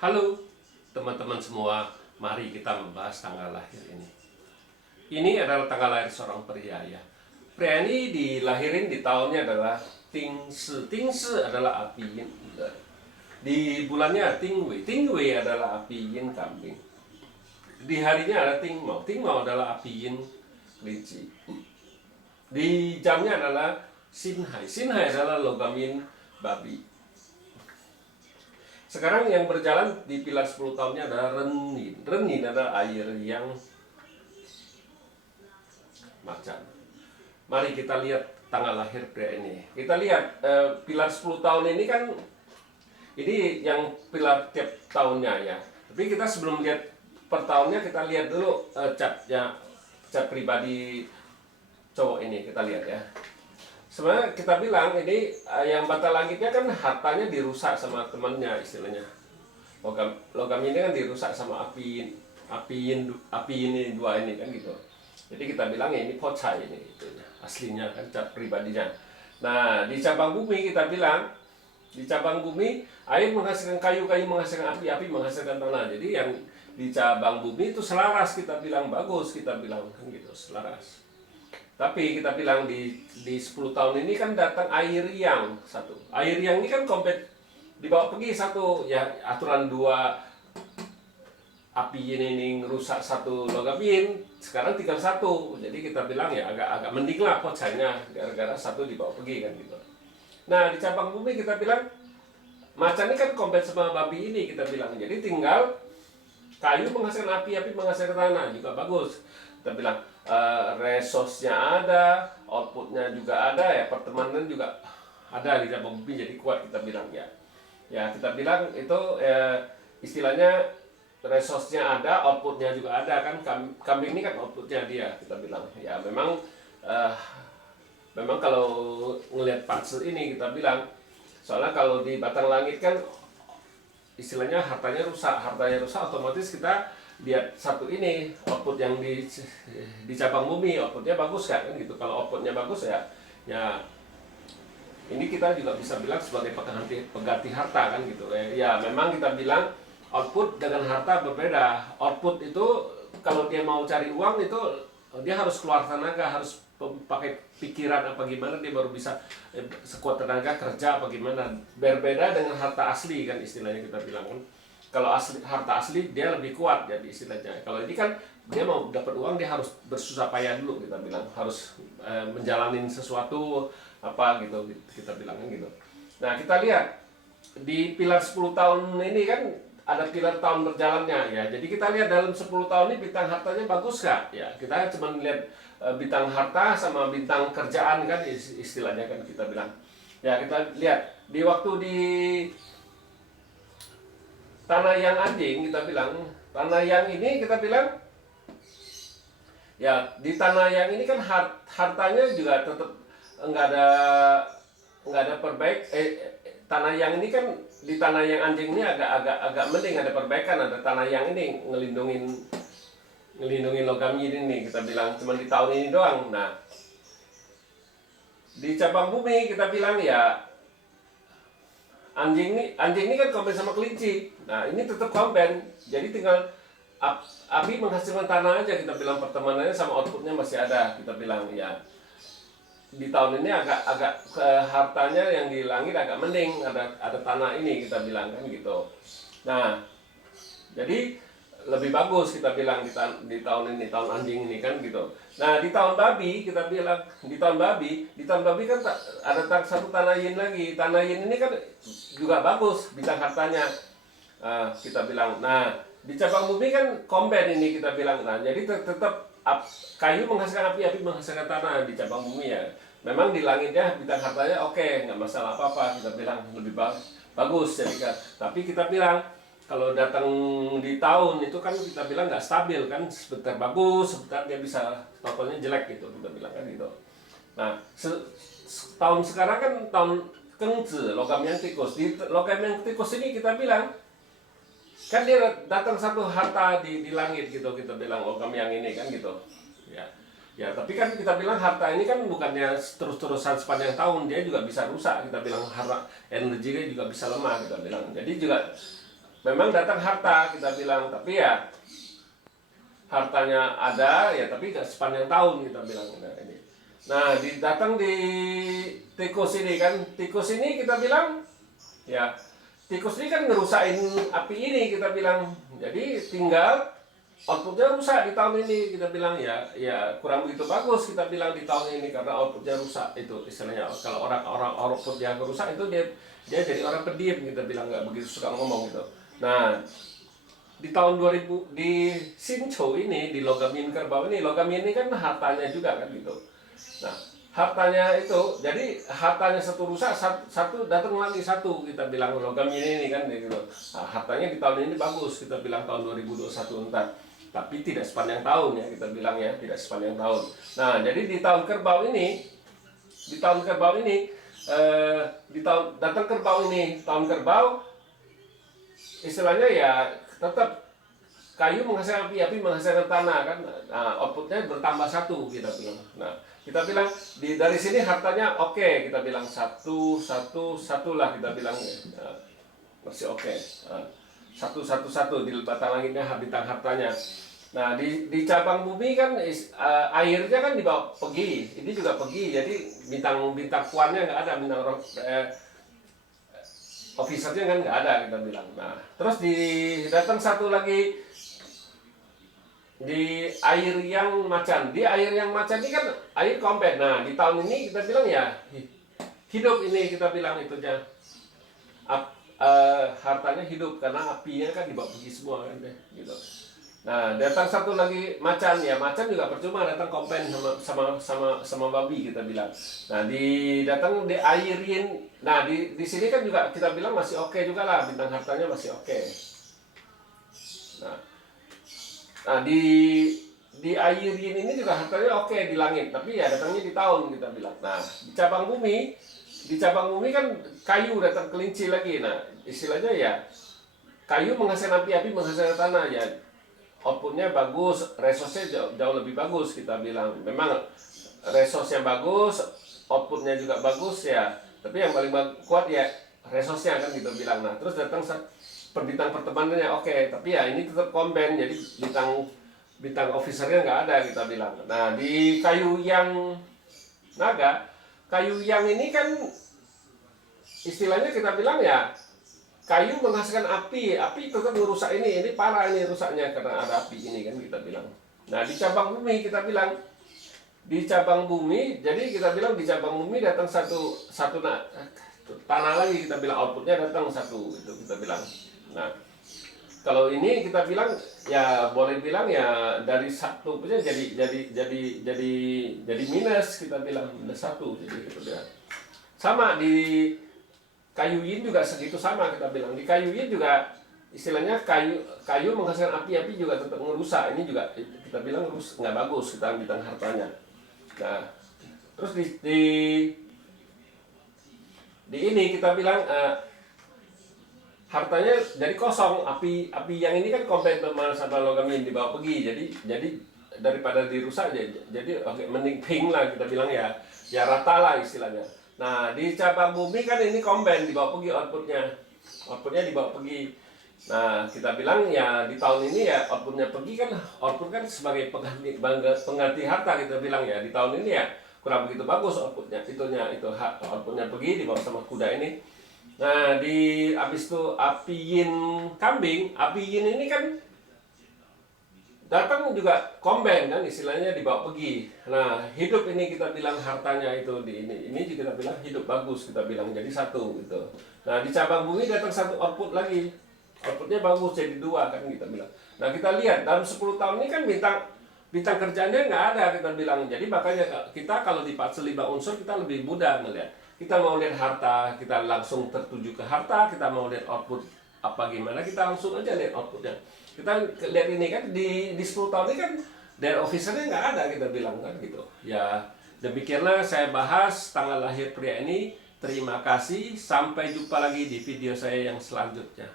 Halo teman-teman semua, mari kita membahas tanggal lahir ini. Ini adalah tanggal lahir seorang pria ya. Pria ini dilahirin di tahunnya adalah Ting Si. Ting Si adalah api yin. Di bulannya Ting Wei. Ting Wei adalah api yin kambing. Di harinya ada Ting Mao. Ting Mao adalah api yin kelinci. Di jamnya adalah Xin Hai. Xin Hai adalah logam yin babi. Sekarang yang berjalan di pilar 10 tahunnya adalah Renin. Renin adalah air yang macan. Mari kita lihat tanggal lahir pria ini. Kita lihat pilar 10 tahun ini kan ini yang pilar tiap tahunnya ya. Tapi kita sebelum lihat per tahunnya kita lihat dulu cat pribadi cowok ini, kita lihat ya. Sebenarnya kita bilang ini yang bata langitnya kan hartanya dirusak sama temannya istilahnya. Logam ini kan dirusak sama api ini dua ini kan gitu. Jadi kita bilang ini pocai ini gitu, aslinya kan cat pribadinya. Nah di cabang bumi kita bilang di cabang bumi air menghasilkan kayu, kayu menghasilkan api, api menghasilkan tanah. Jadi yang di cabang bumi itu selaras, kita bilang bagus, kita bilang kan gitu selaras. Tapi kita bilang di 10 tahun ini kan datang air yang satu. Air yang ini kan kompet dibawa pergi satu ya, aturan dua api ini ngerusak satu logam yin, sekarang tinggal satu. Jadi kita bilang ya agak mending lah pocahnya gara-gara satu dibawa pergi kan gitu. Nah di cabang bumi kita bilang macan ini kan kompet sama babi ini, kita bilang. Jadi tinggal kayu menghasilkan api, api menghasilkan tanah, juga bagus. Kita bilang resource-nya ada, output-nya juga ada ya, pertemanan juga ada di cabang bumi, jadi kuat kita bilang ya. Ya kita bilang itu istilahnya resource-nya ada, output-nya juga ada kan. Kambing ini kan output-nya dia, kita bilang. Ya memang kalau ngelihat parcel ini kita bilang, soalnya kalau di batang langit kan istilahnya hartanya rusak otomatis kita lihat satu ini output yang di cabang bumi outputnya bagus kan gitu. Kalau outputnya bagus ya ini kita juga bisa bilang sebagai pengganti harta kan gitu ya. Memang kita bilang output dengan harta berbeda. Output itu kalau dia mau cari uang itu dia harus keluar tenaga, harus pakai pikiran apa gimana dia baru bisa sekuat tenaga kerja apa gimana. Berbeda dengan harta asli kan istilahnya kita bilang kan. Kalau harta asli dia lebih kuat jadi istilahnya. Kalau ini kan dia mau dapat uang dia harus bersusah payah dulu, kita bilang harus menjalanin sesuatu apa gitu kita bilangnya gitu. Nah kita lihat di pilar 10 tahun ini kan ada pilar tahun berjalannya ya. Jadi kita lihat dalam 10 tahun ini bintang hartanya bagus gak? Ya kita cuma lihat bintang harta sama bintang kerjaan kan istilahnya kan kita bilang. Ya kita lihat di waktu di tanah yang anjing kita bilang, tanah yang ini kita bilang ya di tanah yang ini kan hartanya juga tetap nggak ada perbaik. Tanah yang ini kan di tanah yang anjing ini agak mending ada perbaikan. Ada tanah yang ini ngelindungin logam yin ini kita bilang cuma di tahun ini doang. Nah di cabang bumi kita bilang ya anjing ini kan kompen sama kelinci. Nah ini tetap kompen, jadi tinggal api menghasilkan tanah aja, kita bilang pertemanannya sama outputnya masih ada, kita bilang ya. Di tahun ini agak hartanya yang di langit agak mending, ada tanah ini kita bilang kan gitu. Nah jadi lebih bagus kita bilang di tahun ini, tahun anjing ini kan gitu. Nah di tahun babi kita bilang, di tahun babi kan ada satu tanah yin lagi. Tanah yin ini kan juga bagus bintang hartanya, kita bilang. Nah di cabang bumi kan komben ini kita bilang. Nah jadi tetap kayu menghasilkan api, api menghasilkan tanah di cabang bumi ya. Memang di langitnya bintang hartanya oke, nggak masalah apa-apa, kita bilang lebih bagus jadi kan. Tapi kita bilang kalau datang di tahun itu kan kita bilang nggak stabil kan, sebentar bagus, sebentar dia bisa totalnya jelek gitu, kita bilang kan gitu. Nah tahun sekarang kan tahun Kengzi, logam yang tikus. Di logam yang tikus ini kita bilang kan dia datang satu harta di langit gitu, kita bilang logam yang ini kan gitu ya. Tapi kan kita bilang harta ini kan bukannya terus-terusan sepanjang tahun, dia juga bisa rusak, kita bilang harta energinya juga bisa lemah, kita bilang. Jadi juga memang datang harta kita bilang, tapi ya hartanya ada ya, tapi nggak sepanjang tahun kita bilang. Nah, ini. Nah, datang di tikus ini kan, tikus ini kita bilang ya, tikus ini kan ngerusain api ini kita bilang. Jadi tinggal outputnya rusak di tahun ini kita bilang ya kurang begitu bagus kita bilang di tahun ini karena outputnya rusak itu istilahnya. Kalau orang outputnya rusak itu dia jadi orang pendiam kita bilang, nggak begitu suka ngomong gitu. Nah, di tahun 2000 di Sincho ini, di logam yin kerbau ini, logam yin ini kan hartanya juga kan gitu. Nah, hartanya itu, jadi hartanya satu rusak, satu datang lagi satu kita bilang logam yin ini kan gitu. Nah, hartanya di tahun ini bagus kita bilang tahun 2021 entar, tapi tidak sepanjang tahun ya kita bilang ya, tidak sepanjang tahun. Nah, jadi di tahun kerbau ini, di tahun kerbau ini, di tahun datang kerbau ini, tahun kerbau istilahnya ya tetap kayu menghasilkan api, api menghasilkan tanah kan. Nah, outputnya bertambah satu kita bilang. Nah, kita bilang dari sini hartanya oke, kita bilang satu lah kita bilang masih oke. Satu di batang langitnya bintang hartanya. Nah, di cabang bumi kan airnya kan dibawa pergi, ini juga pergi, jadi bintang puannya nggak ada, bintang officernya kan nggak ada kita bilang. Nah, terus datang satu lagi di air yang macan. Di air yang macan ini kan air kompen. Nah, di tahun ini kita bilang ya hidup ini kita bilang itunya hartanya hidup karena apinya kan dibawa pergi semua kan deh gitu. Nah, datang satu lagi macan ya, macan juga percuma datang kompen sama babi kita bilang. Nah, datang di airin. Nah, di sini kan juga kita bilang masih oke juga lah, bintang hartanya masih oke. Nah, di airin ini juga hartanya oke di langit, tapi ya datangnya di tahun kita bilang. Nah, di cabang bumi kan kayu datang kelinci lagi. Nah, istilahnya ya kayu menghasilkan api menghasilkan tanah ya. Outputnya bagus, resource-nya jauh lebih bagus kita bilang. Memang resource-nya bagus, outputnya juga bagus ya. Tapi yang paling kuat ya resource-nya kan kita bilang. Nah, terus datang perbintang pertemanannya oke, tapi ya ini tetap komben, jadi bintang officernya nggak ada kita bilang. Nah, di kayu yang naga, kayu yang ini kan istilahnya kita bilang ya kayu menghasilkan api tetap merusak ini parah ini rusaknya karena ada api ini kan kita bilang. Nah, di cabang bumi kita bilang, di cabang bumi, jadi kita bilang di cabang bumi datang satu tanah lagi kita bilang, outputnya datang satu itu kita bilang. Nah, kalau ini kita bilang ya boleh bilang ya dari satu punya jadi minus kita bilang, minus satu jadi kita bilang. Sama di kayu yin juga segitu sama kita bilang. Di kayu yin juga istilahnya kayu menghasilkan api juga tetap merusak. Ini juga kita bilang nggak bagus kita bintang hartanya. Nah, terus di ini kita bilang hartanya jadi kosong. Api yang ini kan kompetitif sama logam yin dibawa pergi. Jadi daripada dirusak jadi oke, mending pink lah kita bilang ya rata lah istilahnya. Nah, di cabang bumi kan ini komben dibawa pergi outputnya dibawa pergi. Nah, kita bilang ya di tahun ini ya outputnya pergi kan, output kan sebagai pengganti harta kita bilang ya di tahun ini ya kurang begitu bagus outputnya, outputnya pergi dibawa sama kuda ini. Nah, abis itu api yin kambing, api yin ini kan datang juga komben kan istilahnya dibawa pergi. Nah, hidup ini kita bilang hartanya itu ini juga kita bilang hidup bagus kita bilang jadi satu gitu. Nah, di cabang bumi datang satu output lagi, outputnya bagus jadi dua kan kita bilang. Nah, kita lihat dalam 10 tahun ini kan bintang kerjanya nggak ada kita bilang. Jadi makanya kita kalau di fase 5 unsur kita lebih mudah melihat. Kita mau lihat harta, kita langsung tertuju ke harta. Kita mau lihat output apa gimana, kita langsung aja lihat outputnya. Kita lihat ini kan di 10 tahun ini kan dari officernya nggak ada kita bilang kan gitu. Ya, demikianlah saya bahas tanggal lahir pria ini. Terima kasih, sampai jumpa lagi di video saya yang selanjutnya.